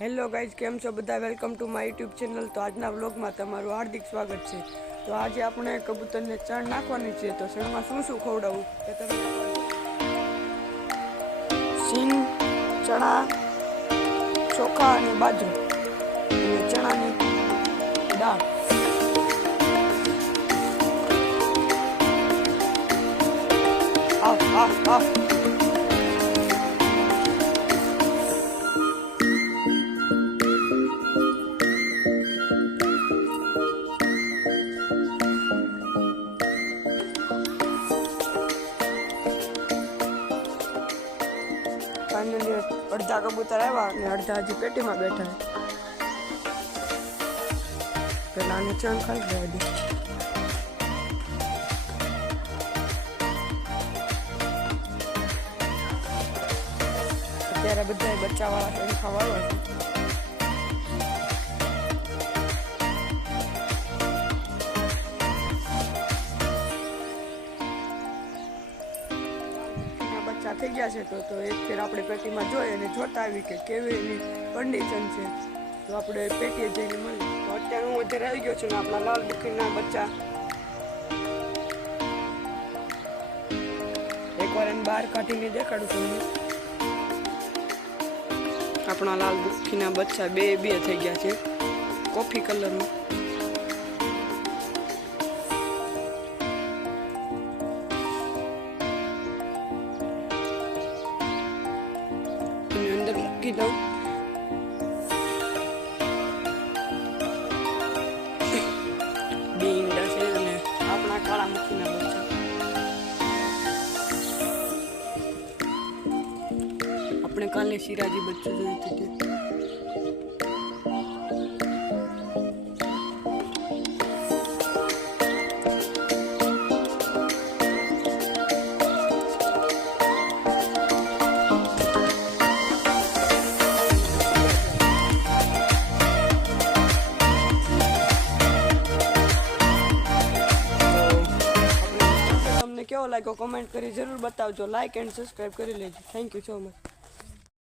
Hello guys, કેમ છો બધા? Welcome to my YouTube channel. તો આજના વ્લોગમાં તમારું હાર્દિક સ્વાગત છે. તો આજે આપણે કબૂતરને ચણ નાખવાની છે. તો ચણમાં શું શું ખવડાવવું એ તમે સિંગ, ચણા, ચોખા અને બાજરો અને ચણાની દાળ. ફાઇનલી અડધા કબૂતર આવ્યા અને અડધા હજી પેટીમાં બેઠા. પેલા આને ચણ ખાઈ ગયા દે. અત્યારે બધા બચ્ચા વાળા ચણ ખાવા આવ્યા છે. બચ્ચા થઈ ગયા છે તો એક ફેર આપણે પેટીમાં જોઈએ અને જોતા આવી કે કેવી એની કન્ડિશન છે. તો આપણે પેટીએ જઈને મળીએ. તો અત્યારે હું અત્યારે આવી ગયો છું ને આપણા લાલ બુકીના બચ્ચા. એકવાર એને બહાર કાઢીને દેખાડું તમને. આપણા લાલ બુકીના બચ્ચા બે થઈ ગયા છે કોફી કલરમાં. અંદર મૂકી દઉં. બે ઈંડા છે અને આપણા કાળા મૂકીના બચ્ચા. આપણે કાલે શિરાજી બચ્ચું જોયું હતું. કેવો લાગ્યો કમેન્ટ કરી જરૂર બતાવજો. લાઈક એન્ડ સબસ્ક્રાઈબ કરી લેજો. Thank you so much.